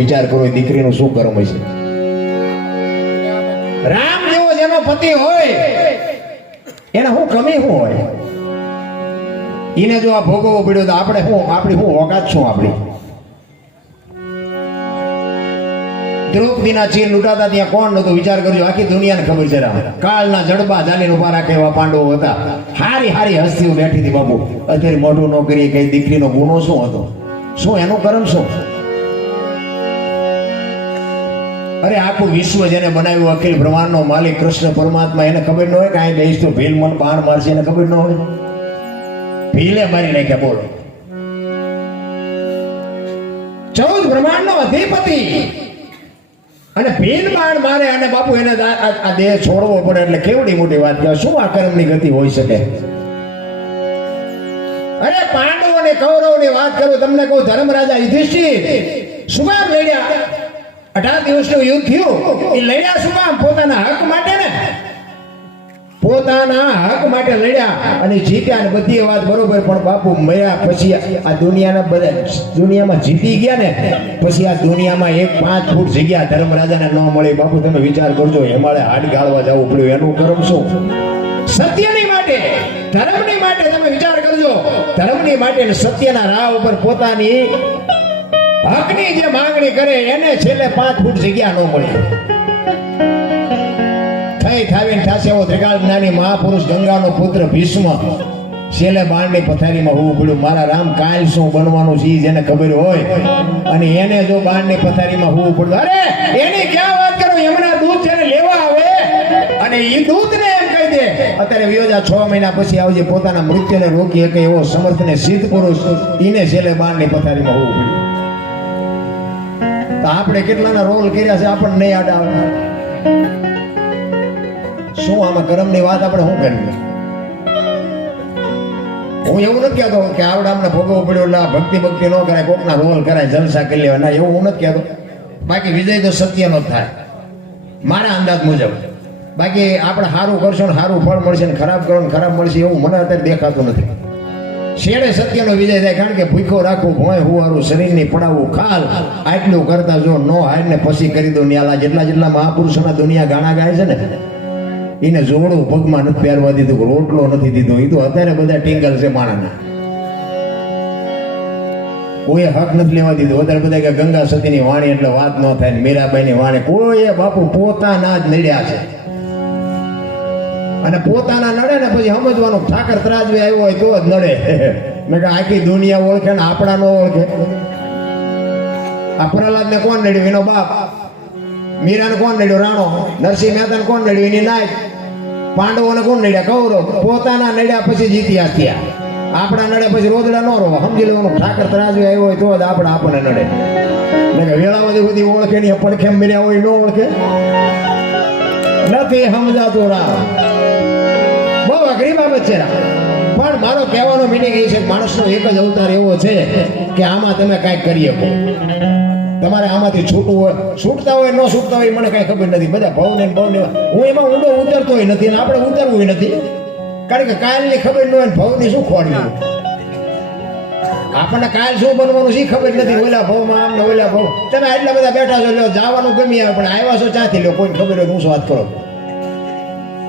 વિચાર કરો દીકરીનું શું કર્મ હશે. રામ જેવો જેનો પતિ હોય એને શું કમી શું હોય? એને જો આ ભોગવવો પડ્યો તો આપણે આપણી શું ઓકાત શું? આપણી દ્રૌપદીના ચીર લૂંટાતા ત્યાં કોણ નતું? વિચાર કરજો, આખી દુનિયાને ખબર છે. રામ કાળના જડબા જાલીને ઉભા રાખે એવા પાંડવો હતા. હારી હારી હસ્તીઓ બેઠી હતી. બાપુ અત્યારે મોઢું ન કરી કઈ દીકરીનો ગુનો શું હતો? શું એનું કર્મ શું? અરે આખું વિશ્વ જેને બનાવ્યું, અખિલ બ્રહ્માંડનો માલિક કૃષ્ણ પરમાત્મા, એને ખબર ન હોય કે અહીં બેસ તો ભીલ મન બાણ મારશે? એને ખબર ન હોય? ભીલે મારી નાખ્યા. બોલો, 14 બ્રહ્માંડનો અધિપતિ અને ભીલ બાણ મારે અને બાપુ એને આ દેહ છોડવો પડે એટલે કેવડી મોટી વાત કહેવાય. શું આ કર્મની ગતિ હોઈ શકે? અરે પાંડવો અને કૌરવની વાત કરું તમને કહું, ધર્મરાજા યુધિષ્ઠિર શું કામ લડ્યા? 18 દિવસનું યુદ્ધ થયું. એ લડ્યા શું કામ? પોતાના હક માટે ને, પોતાના હક માટે લડ્યા અને જીત્યા. ને બધી વાત બરોબર, પણ બાપુ મર્યા પછી આ દુનિયાના બધા દુનિયામાં જીતી ગયા ને પછી આ દુનિયામાં 5 ફૂટ જગ્યા ધર્મરાજાને ન મળી. બાપુ તમે વિચાર કરજો, હિમાલય હાડ ગાળવા જવું પડ્યું. એનું કર્મ શું? સત્યની માટે, ધર્મની માટે તમે વિચાર કરજો. ધર્મની માટે સત્યના રાહ ઉપર પોતાની હકની જે માંગણી કરે એને છેલ્લે 5 ફૂટ જગ્યા ન મળી. થઈ થાવીને થાશે એવો ત્રિકાળ જ્ઞાની મહાપુરુષ ગંગાનો પુત્ર ભીષ્મ છેલ્લે બાણની પથારીમાં હોવું પડ્યું. મારા રામ કાલ શું બનવાનું છે જેને ખબર હોય અને એને જો બાણની પથારીમાં હોવું પડ્યું. અરે એની ક્યાં વાત કરો? એમના દૂત જેને લેવા આવે અને એ દૂતને એમ કહી દે અત્યારે વિયોજા 6 મહિના પછી આવજે, પોતાના મૃત્યુને રોકી શકે એવો સમર્થ ને સિદ્ધ પુરુષ, એને છેલ્લે બાણની પથારીમાં હોવું પડ્યું. તો આપણે કેટલાના રોલ કર્યા છે આપણને નહીં યાદ આવે? શું આમાં કર્મની વાત આપણે શું કરીએ? હું એવું નથી કહેતો કે આવડામને ભોગવવો પડ્યો એટલે ભક્તિ ન કરાય, કોકના રોલ કરાય, જલસા કરી લેવા. ના, એવું હું નથી કહેતો. બાકી વિજય તો સત્યનો જ થાય મારા અંદાજ મુજબ. બાકી આપણે સારું કરશો ને સારું ફળ મળશે ને ખરાબ કરો ને ખરાબ મળશે એવું મને અત્યારે દેખાતું નથી. શેડે સત્યનો વિજય થાય. કારણ કે ભૂખો રાખવું, ભોંય હુવારું, શરીરની પડાવવું, ખાલ આટલું કરતા જો નો હાર ને પછી કરી દો ન્યાલા. જેટલા મહાપુરુષોના દુનિયા ગાણા ગાય છે ને એને જોડું પગમાં નથી પહેરવા દીધું, રોટલો નથી દીધો. એ તો અત્યારે બધા ટિંગલ છે માણાના, કોઈ હક નથી લેવા દીધું. અત્યારે બધા કે ગંગા સતીની વાણી એટલે વાત ન થાય, મીરાબાઈની વાણી. કોઈ બાપુ પોતાના જ નડ્યા છે અને પોતાના નડે ને પછી સમજવાનું ઠાકર ત્રાજવે આવ્યો હોય તો જ નડે. મેં કે આખી દુનિયા ઓળખે ને આપણા નો ઓળખે. આ પ્રહલાદને કોણ નડ્યું? એનો બાપ. મીરાને કોણ નડ્યો? રાણો. નરસિંહ મહેતાને કોણ નડ્યું? એની નાય. પાંડવોને કોણ નડ્યા? કૌરવ. પોતાના નડ્યા પછી જીત્યા થયા. આપણા નડે પછી રોદડા ન રોવા. સમજી લેવાનું ઠાકર ત્રાજવે આવ્યો હોય તો જ આપણને નડે. મેં કે વેળાવધી બધી ઓળખે નહીં, પડખેમ મીર્યા હોય ન ઓળખે. નથી સમજાતું રામ. બહુ અઘરી બાબત છે. પણ મારો કહેવાનો મિનિંગ એ છે કે માણસનો એક જ અવતાર એવો છે કે આમાં તમે કાંઈક કરી શકો. તમારે આમાંથી છૂટવું હોય, છૂટતા હોય ન છૂટતા હોય મને કાંઈ ખબર નથી. બધા ભવને હું એમાં ઊંડો ઉતરતો નથી અને આપણે ઉતરવું નથી. કારણ કે કાલની ખબર ન હોય ને ભવની શું ખોડવી? આપણને કાલ શું બનવાનું છે ખબર નથી. ઓલા ભવમાં આમ ને ઓલા ભવ. તમે આટલા બધા બેઠા છો, લો જવાનું ગમી આવે પણ આવ્યા છો ચાથી લો કોઈને ખબર હોય હું શું વાત કરો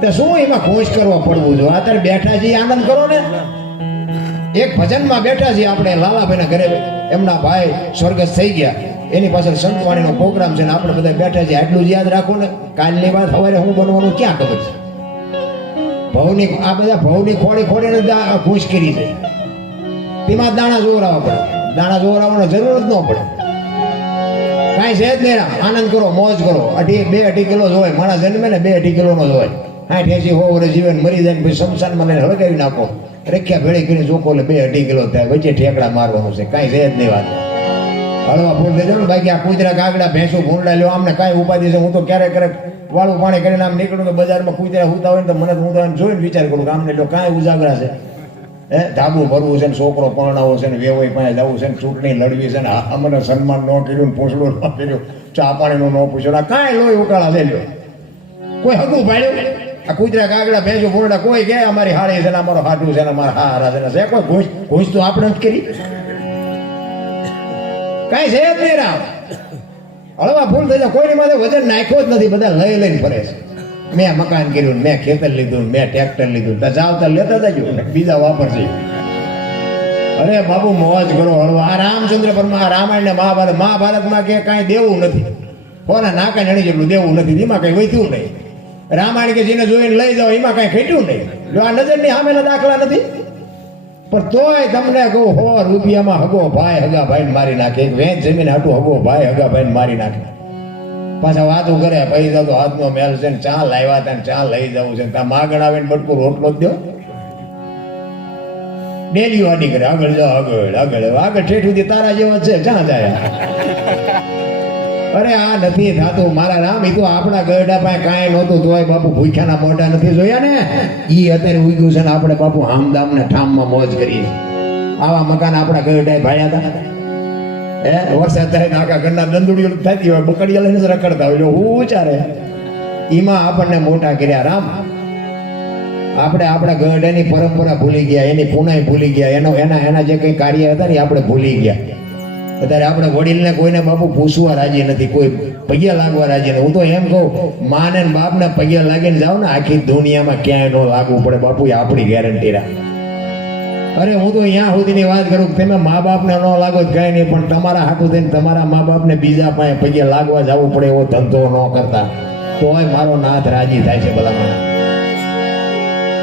તો શું એમાં ખોશ કરવા પડવું જો? અત્યારે બેઠા છીએ આનંદ કરો ને. એક ભજનમાં બેઠા છીએ આપણે લાલાભાઈના ઘરે, એમના ભાઈ સ્વર્ગસ્થ થઈ ગયા, એની પાછળ સંતવાણીનો પ્રોગ્રામ છે ને આપણે બધા બેઠા છીએ. આટલું જ યાદ રાખો ને, કાલની વાત સવારે હું બનવાનું ક્યાં ખબર છે? ભવની આ બધા ભવની ખોડીને ખુશ કરી છે. તેમાં દાણા જોવરાવા પડે. દાણા જોવરાવાનો જરૂર જ ન પડે. કાંઈ છે જ નહીં. આનંદ કરો, મોજ કરો. 2-2.5 કિલો જ હોય. માણસ જન્મે ને 2-2.5 કિલોનો જ હોય. 60-80 વર્ષ જીવન મરી જાય પછી શમશાનમાં લઈને હળગાવી નાખો. રેખ્યા ભેળી કરીને ચોખ્ખો એટલે 2-2.5 કિલો થાય. વચ્ચે ઠેકડા મારવાનું છે. કાંઈ છે જ નહીં વાત. હળવા ફૂલ દેજો ને. બાકી આ કૂતરા કાગડા ભેંસું ભૂંડા લ્યો અમને કાંઈ ઉપાધિ છે. હું તો ક્યારેક વાળું પાણી કરીને આમ નીકળું તો બજારમાં કૂતરા હુતા હોય ને તો મને હું તો જોઈને વિચાર કરું કે આમને એટલો કાંઈ ઉજાગરા છે. ધાબુ ભરવું છે ને, છોકરો પરણાવો છે ને, વેવાઈ પાસે જવું છે ને, ચૂંટણી લડવી છે ને, અમને સન્માન ન કર્યું ને, પોસડું ન કર્યું, ચા પાણીનું ન પૂછ્યું, આ કાંઈ લોહી ઉકાળા છે લ્યો. કોઈ હગું ભાડ્યું? આ કૂતરા કાગડા ભેંસો ભૂંડા કોઈ કે અમારી હારી છે ને, અમારો હાટું છે ને, અમારા હારા છે ને, કોઈ ઘૂસ તો આપણે જ કરી. કાંઈ છે જ નહીં રામ. હળવા ફૂલ થઈ જાય, કોઈની માથે વજન નાખ્યો જ નથી, બધા લઈ લઈને ફરે છે. મેં મકાન કર્યું, મેં ખેતર લીધું, મેં ટ્રેક્ટર લીધું, તો જાવતા લેતા જજો, બીજા વાપરશે. અરે બાબુ મોજ કરો હળવા. આ રામચંદ્ર પરમા રામાયણ ને મહાભારતમાં કે કાંઈ દેવું નથી, કોના નાકા નડી જેટલું દેવું નથી, એમાં કઈ વચ્યું નહીં. રામાયણ કે જેને જોઈને લઈ જાઓ એમાં કઈ ઘટ્યું નહીં. જો આ નજરની સામેના દાખલા નથી, પણ તોય તમને કહું 100 રૂપિયામાં હગો ભાઈ હગા ભાઈને મારી નાખે. એક વેચ જમીન હાટું હગો ભાઈ હગા ભાઈને મારી નાખે. પાછા વાતું કરે, પૈસા તો હાથનો મેલ છે ને ચા લાવ્યા હતા ને ચા લઈ જવું છે, ત્યાં માગણ આવે ને બટકું રોટલો જ દો. ડેલી વાડી કરે, આગળ જાઓ, આગળ આગળ આગળ ઠેઠ સુધી તારા જેવા છે, ક્યાં જાય? અરે આ નથી થતું મારા રામ. એ તો આપણા ગરડા પાસે કાંઈ નહોતું તોય બાપુ ભૂખ્યાના મોઢા નથી જોયા ને. ઈ અત્યારે ઉગ્યું છે ને આપણે બાપુ હામદામ ને ઠામમાં મોજ કરીએ. આવા મકાન આપણા ગરડાએ ભાડ્યા હતા. વરસાદ થાય ને આખા ઘરના દંદુડીઓ થતી હોય, બકડીયા લઈને રખડતા હોય, હું ચારે એમાં આપણને મોટા કર્યા રામ. આપણે આપણા ગરડાની પરંપરા ભૂલી ગયા, એની પુનાઈ ભૂલી ગયા, એના જે કંઈ કાર્ય હતા ને આપણે ભૂલી ગયા. અત્યારે આપણે વડીલને કોઈને બાપુ પૂછવા રાજી નથી, કોઈ પૈયા લાગવા રાજી નથી. હું તો એમ કહું, માને ને બાપને પૈયા લાગીને જાઓ ને, આખી દુનિયામાં ક્યાંય ન લાગવું પડે બાપુ, એ આપણી ગેરંટી રાખ. અરે હું તો અહીંયા સુધીની વાત કરું કે તમે મા બાપને ન લાગો કઈ નહીં, પણ તમારા હાટું થઈને તમારા મા બાપને બીજા પાસે પૈયા લાગવા જવું પડે એવો ધંધો ન કરતા, તોય મારો નાથ રાજી થાય છે. બધા મને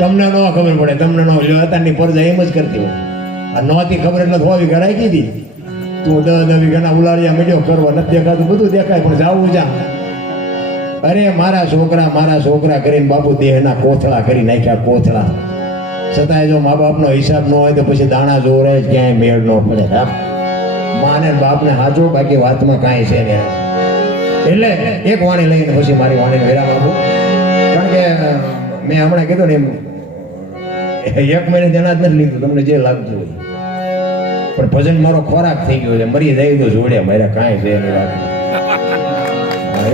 તમને ન ખબર પડે, તમને ન અત્યારની પરજા એમ જ કરતી હોય. આ નહોતી ખબર એટલે હોવી ઘરાઈ કીધી. તું 10 વીઘાના ઉલાળિયા મીડિયો કરવા નથી દેખાતું, બધું દેખાય પણ જાવું જા. અરે મારા છોકરા કરીને બાપુ દેહના કોથળા કરી નાખ્યા, કોથળા. છતાંય જો મા બાપનો હિસાબ ન હોય તો પછી દાણા જોરે ક્યાંય મેળ ન પડે. માને બાપને હાચો, બાકી વાતમાં કાંઈ છે ને. એટલે એક વાણી લઈને પછી મારી વાણીને વિરામ આપું. કારણ કે મેં હમણાં કીધું ને એમ 1 મહિને તેના જ નથી લીધું, તમને જે લાગતું હોય. પણ ભજન મારો ખોરાક થઈ ગયો છે, મરી જાય તો જોડે મારે કાંઈ છે નહીં વાત.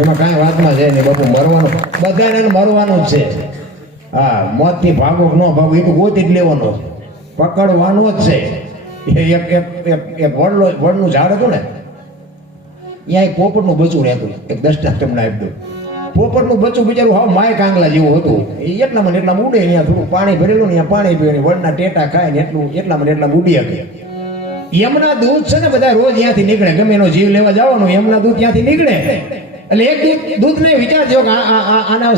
એમાં કાંઈ વાતમાં છે નહીં બાપુ, મરવાનું બધાને મરવાનું જ છે. હા, મોતથી ભાગો ન ભાગો એ તો ગોતી જ લેવાનો, પકડવાનો જ છે. એક વડનું ઝાડ હતું ને, ત્યાં એક પોપટનું બચ્ચું રહેતું. એક 10 તમને આપી દઉં. પોપટનું બચ્ચું બિચારું હાવ માય કાંગલા જેવું હતું. એ એટલામાં ઉડે, ત્યાં થોડું પાણી ભરેલું ને ત્યાં પાણી પીને વડના ટેટા ખાય ને એટલામાં ઉડી શકે. યમના દૂધ છે ને બધા રોજ ત્યાંથી નીકળે, ગમે એનો જીવ લેવા જવાનું યમના દૂધ ત્યાંથી નીકળે. એટલે એક દૂધ ને વિચારજો કે આના